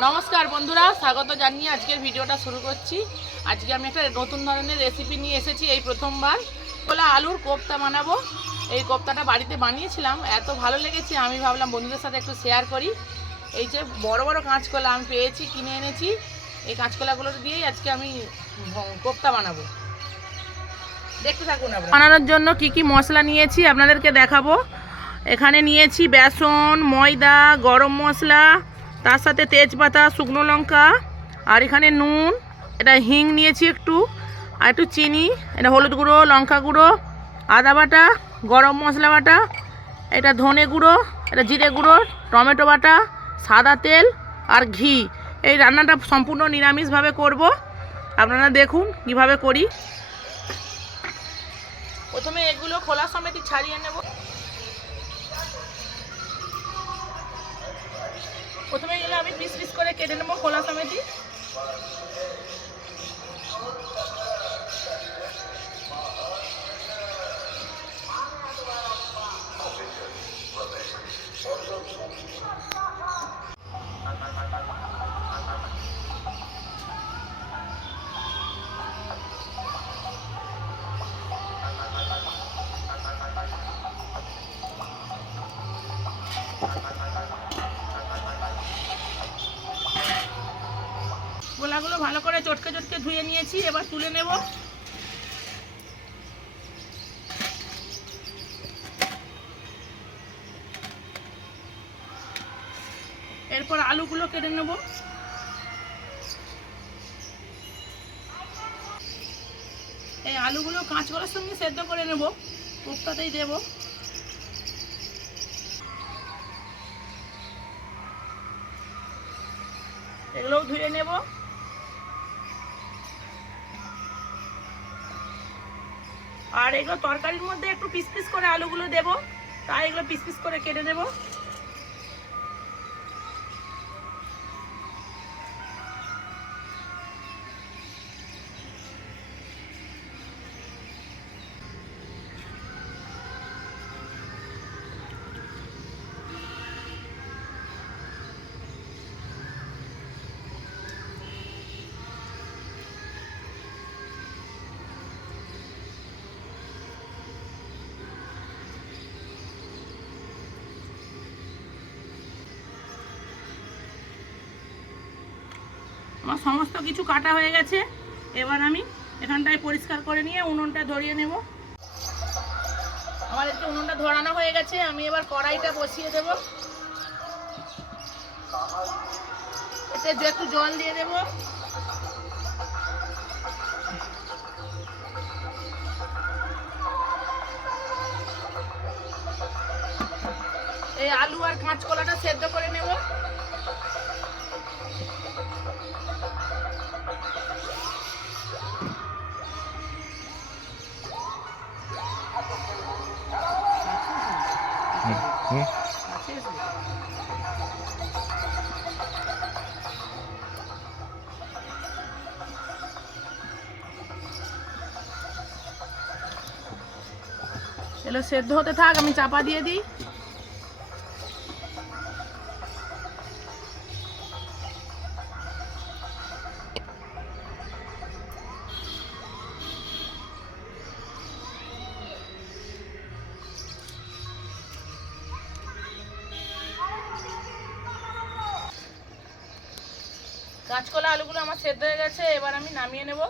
নমস্কার বন্ধুরা, স্বাগত জানিয়ে আজকের ভিডিওটা শুরু করছি। আজকে আমি একটা নতুন ধরনের রেসিপি নিয়ে এসেছি। এই প্রথমবার কলা আলুর কোপ্তা বানাবো। এই কোপ্তাটা বাড়িতে বানিয়েছিলাম, এত ভালো লেগেছে আমি ভাবলাম বন্ধুদের সাথে একটু শেয়ার করি। এই যে বড় বড় কাঁচকলা আমি পেয়েছি, কিনে এনেছি। এই কাঁচকলাগুলো দিয়েই আজকে আমি কোপ্তা বানাবো। দেখতে থাকুন। আপনারা বানানোর জন্য কি কি মশলা নিয়েছি আপনাদেরকে দেখাবো। এখানে নিয়েছি বেসন, ময়দা, গরম মশলা, তার সাথে তেজপাতা, শুকনো লঙ্কা, আর এখানে নুন, এটা হিং নিয়েছি একটু, আর একটু চিনি, এটা হলুদ গুঁড়ো, লঙ্কা গুঁড়ো, আদা বাটা, গরম মশলা বাটা, এটা ধনে গুঁড়ো, এটা জিরে গুঁড়ো, টমেটো বাটা, সাদা তেল আর ঘি। এই রান্নাটা সম্পূর্ণ নিরামিষভাবে করব। আপনারা দেখুন কিভাবে করি। প্রথমে এগুলো খোলা সমেত ছাড়িয়ে নেব। প্রথমে এগুলো আমি পিস পিস করে কেটে নেবো খোলা সমেত। গোলাগুলো ভালো করে চটকে চটকে ধুয়ে নিয়েছি, এবার তুলে নেব। এরপর আলুগুলো কেটে নেব। এই আলুগুলো কাঁচকলার সঙ্গে সেদ্ধ করে নেব, কোপ্তাতেই দেব। এগুলোও ধুয়ে নেব। আর এগুলো তরকারির মধ্যে একটু পিস পিস করে আলুগুলো দেব, তাই এগুলো পিস পিস করে কেটে দেব। আমার সমস্ত কিছু কাটা হয়ে গেছে। এবার আমি এখানটায় পরিষ্কার করে নিয়ে উনুনটা ধরিয়ে নেব। আমার একটু উনুনটা ধরানো হয়ে গেছে, আমি এবার কড়াইটা বসিয়ে দেব। এতে একটু জল দিয়ে দেব। এই আলু আর কাঁচকলাটা সেদ্ধ করে নেব। এগুলো সেদ্ধ হতে থাক, আমি চাপা দিয়ে দিই। কাঁচকলা আলুগুলো আমার সেদ্ধ হয়ে গেছে, এবার আমি নামিয়ে নেব।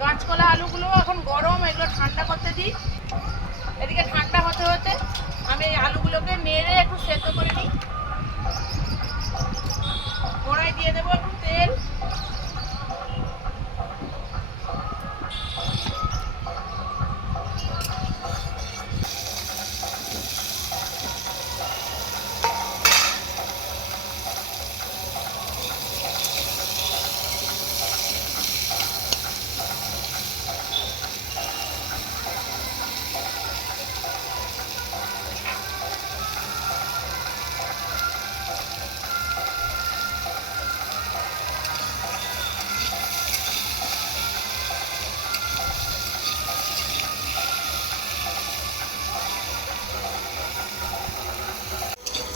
কাঁচকলা আলুগুলো এখন গরম, এগুলো ঠান্ডা করতে দিই। এদিকে ঠান্ডা হতে হতে আমি এই আলুগুলোকে নেড়ে একটু সেদ্ধ করে নিই। কড়াই দিয়ে দেবো একটু তেল।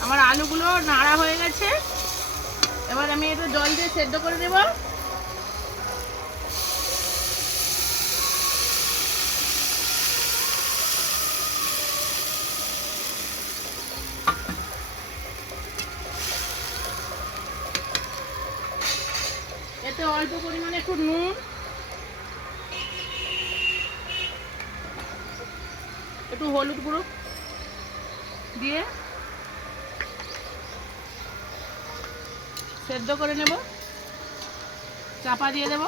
আমার আলুগুলো নাড়া হয়ে গেছে, এবার আমি একটু জল দিয়ে সেদ্ধ করে দেব। এতে অল্প পরিমাণে একটু নুন, একটু হলুদ গুঁড়ো দিয়ে সেদ্ধ করে নেব। চাপা দিয়ে দেব।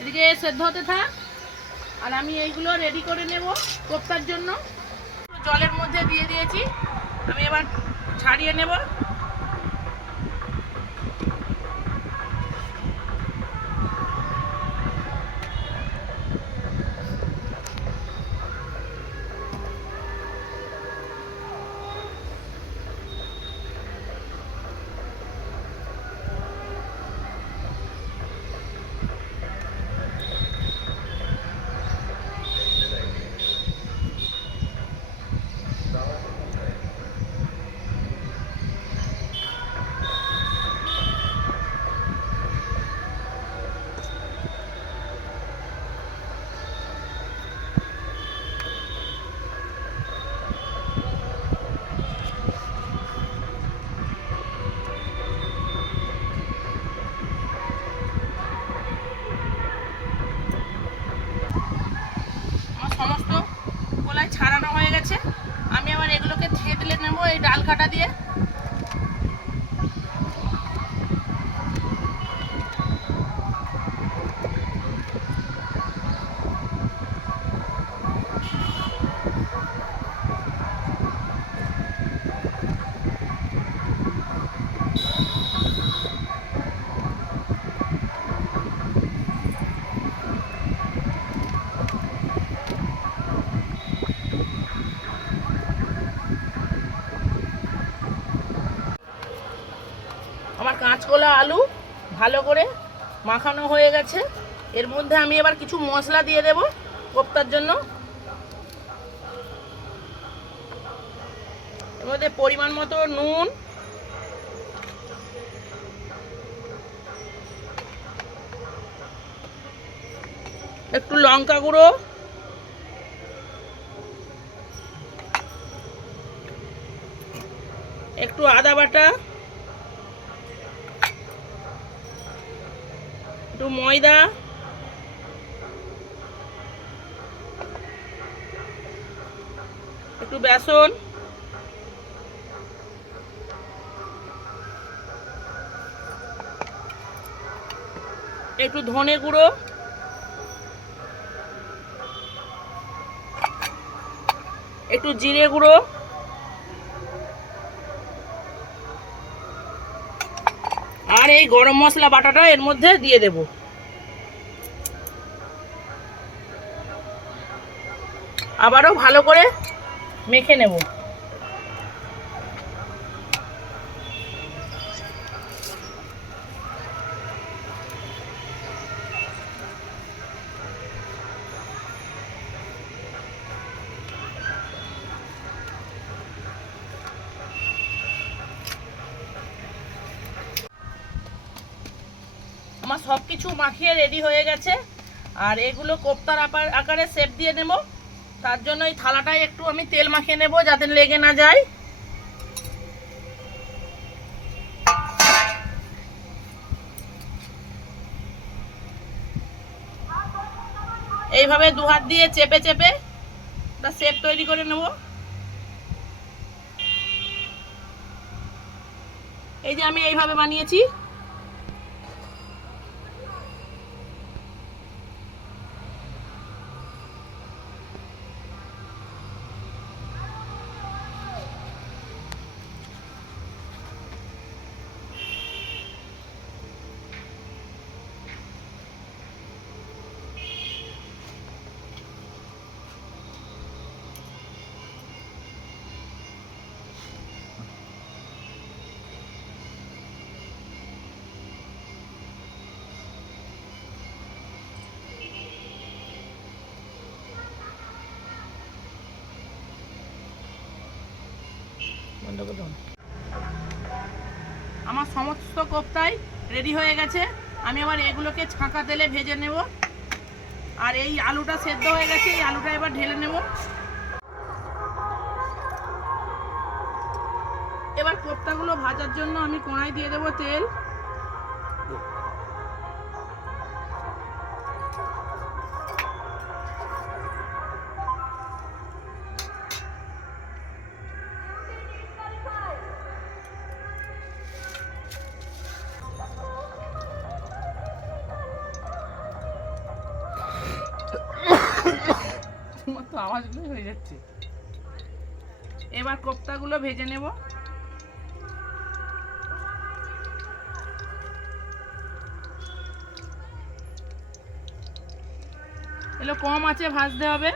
এদিকে সেদ্ধ হতে থাক, আর আমি এইগুলো রেডি করে নেব কোপ্তার জন্য। জলের মধ্যে দিয়ে দিয়েছি, আমি এবার ছাড়িয়ে নেব। সমস্ত কলাই ছাড়ানো হয়ে গেছে, আমি আবার এগুলোকে থেতলে নেব এই ডাল কাটা দিয়ে। আমার কাঁচকলা আলু ভালো করে মাখানো হয়ে গেছে, এর মধ্যে আমি এবার কিছু মশলা দিয়ে দেব কোপ্তার জন্য। এর মধ্যে পরিমাণ মতো নুন, একটু লঙ্কা গুঁড়ো, একটু আদা বাটা, একটু ময়দা, একটু বেসন, একটু ধনে গুঁড়ো, একটু জিরে গুঁড়ো, আর এই গরম মশলা বাটাটা এর মধ্যে দিয়ে দেব। আবারও ভালো করে মেখে নেব। আমার সব কিছু মাখিয়ে রেডি হয়ে গেছে, আর এগুলো কোপ্তার আকারে শেপ দিয়ে নেব। তার জন্য এই থালাটায় একটু আমি তেল মাখিয়ে নেব যাতে লেগে না যায়। এইভাবে দু হাত দিয়ে চেপে চেপে একটা শেপ তৈরি করে নেব। এই যে আমি এইভাবে বানিয়েছি। আমার সমস্ত কোপ্তাই রেডি হয়ে গেছে। আমি আবার এগুলোকে ছাঁকা তেলে ভেজে নেব। আর এই আলুটা সেদ্ধ হয়ে গেছে, এই আলুটা এবার ঢেলে নেব। এবার কোপ্তাগুলো ভাজার জন্য আমি কড়াই দিয়ে দেবো তেল। তো আওয়াজগুলো হয়ে যাচ্ছে। এবার কোপ্তাগুলো ভেজে নেব। এগুলো কম আছে ভাজতে হবে।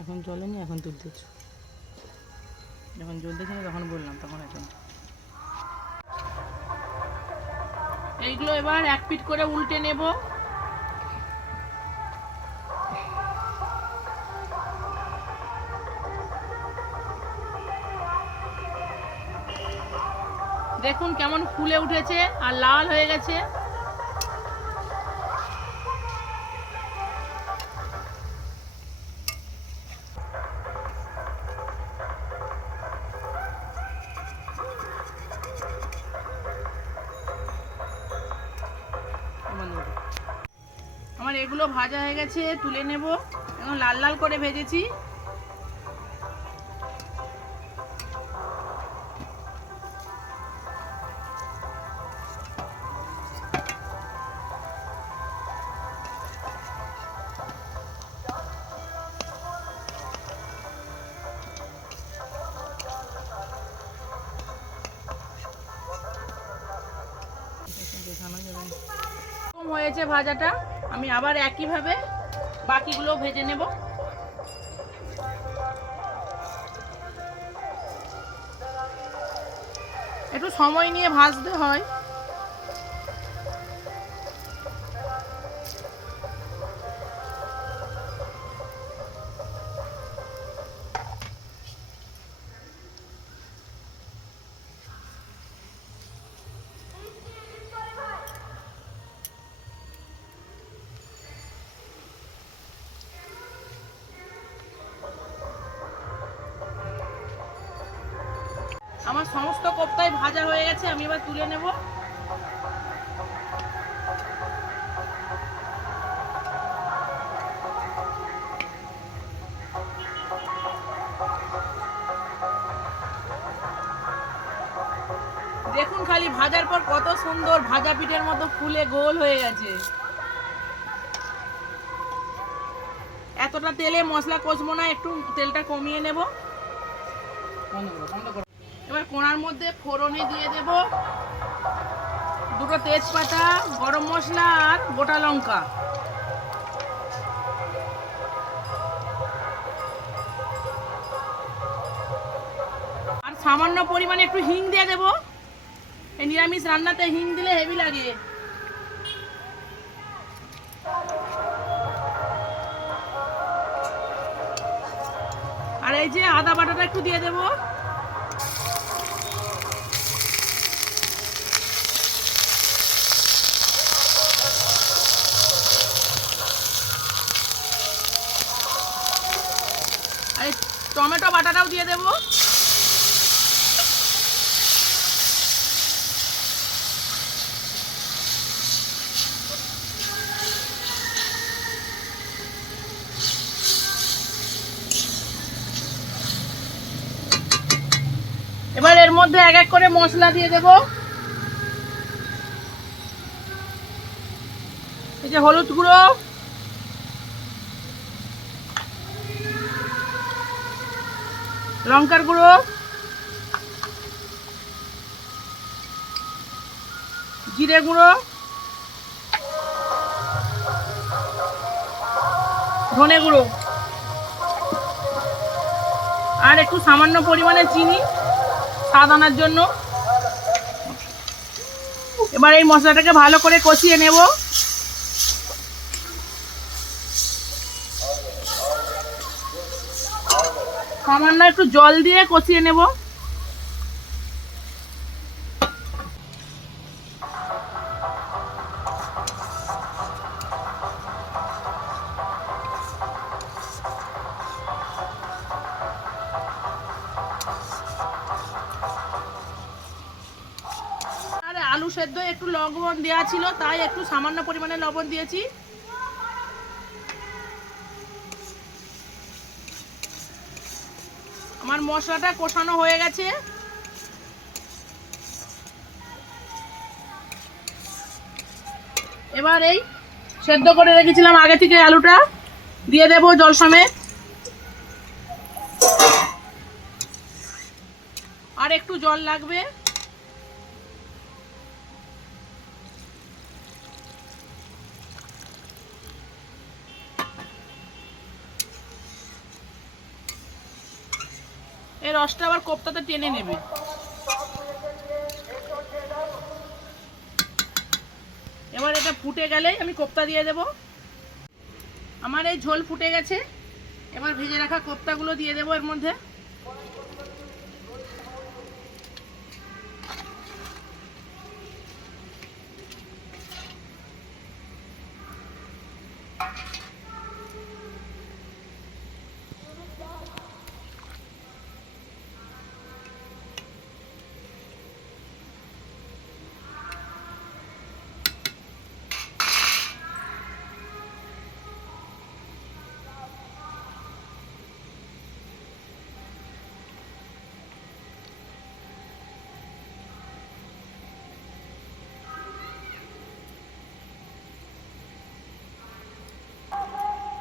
এখন জ্বলেনি, এখন তুলতেছ। যখন জ্বলতেছে না তখন বললাম, তখন এখন এইগুলো এবার এক পিঠ করে উল্টে নেব। দেখুন কেমন ফুলে উঠেছে আর লাল হয়ে গেছে। আমার এগুলো ভাজা হয়ে গেছে, তুলে নেব। এখন লাল লাল করে ভেজেছি। হয়েছে ভাজাটা, আমি আবার একইভাবে বাকিগুলো ভেজে নেব। একটু সময় নিয়ে ভাজতে হয়। আমার সমস্ত কোপ্তাই ভাজা হয়ে গেছে, আমি এবার তুলে নেব। দেখুন খালি ভাজার পর কত সুন্দর ভাজা পিঠের মতো ফুলে গোল হয়ে গেছে। এতটা তেলে মশলা কষবো না, একটু তেলটা কমিয়ে নেব। এবার কোড়ার মধ্যে ফোড়নে দিয়ে দেব দুটো তেজপাতা, গরম মশলা আর গোটা লঙ্কা। আর সামান্য পরিমাণে একটু হিং দিয়ে দেব। এই নিরামিষ রান্নাতে হিং দিলে হেভি লাগে। আর এই যে আদা বাটাটা একটু দিয়ে দেব। আর টমেটো বাটাটাও দিয়ে দেব। এবার এর মধ্যে এক এক করে মশলা দিয়ে দেব। এই যে হলুদ গুঁড়ো, লঙ্কার গুঁড়ো, জিরে গুঁড়ো, ধনে গুঁড়ো আর একটু সামান্য পরিমাণে চিনি স্বাদ আনার জন্য। এবার এই মশলাটাকে ভালো করে কষিয়ে নেব। সামান্য একটু জল দিয়ে কষিয়ে নেব। আলু সেদ্ধ একটু লবণ দেওয়া ছিল, তাই একটু সামান্য পরিমাণে লবণ দিয়েছি। আমার মশলাটা কষানো হয়ে গেছে। এবার এই সেদ্ধ করে রেখেছিলাম আগে থেকে আলুটা দিয়ে দেব জল সমেত। আর একটু জল লাগবে। এই রসটা আবার কোপ্তাতে টেনে নেবে। এবার এটা ফুটে গেলেই আমি কোপ্তা দিয়ে দেব। আমার এই ঝোল ফুটে গেছে। এবার ভেজে রাখা কোপ্তাগুলো দিয়ে দেব এর মধ্যে।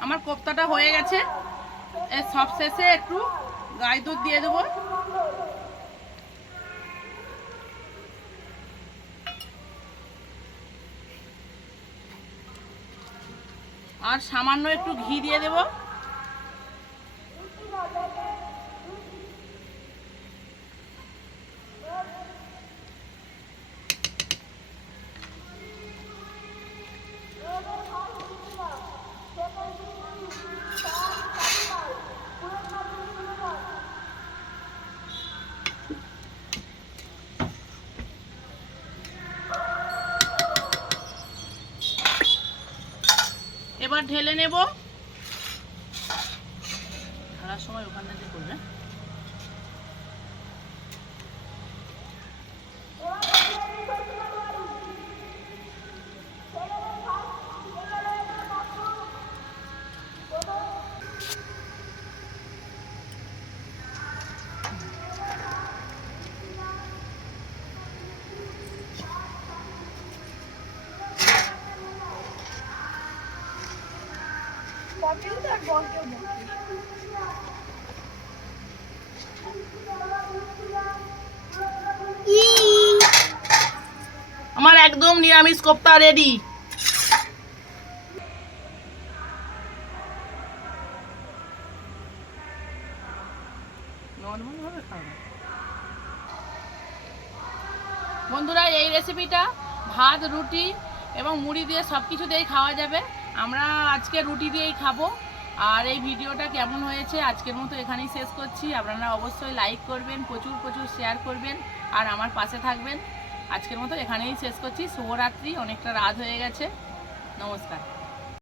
আমার কোপ্তাটা হয়ে গেছে। এর সব শেষে একটু গাই দুধ দিয়ে দেবো। আর সামান্য একটু ঘি দিয়ে দেবো। এবার ঢেলে নেব। ঢালার সময় ওখান থেকে করবে। আমার একদম নিরামিষ কোপ্তা রেডি। বন্ধুরা, এই রেসিপিটা ভাত, রুটি এবং মুড়ি দিয়ে সব কিছু দিয়েই খাওয়া যাবে। আমরা আজকে রুটি দিয়েই খাবো। আর এই ভিডিওটা কেমন হয়েছে আজকের মতো এখানেই শেষ করছি। আপনারা অবশ্যই লাইক করবেন, প্রচুর প্রচুর শেয়ার করবেন আর আমার পাশে থাকবেন। আজকের মতো এখানেই শেষ করছি। শুভরাত্রি। অনেকটা রাত হয়ে গেছে। নমস্কার।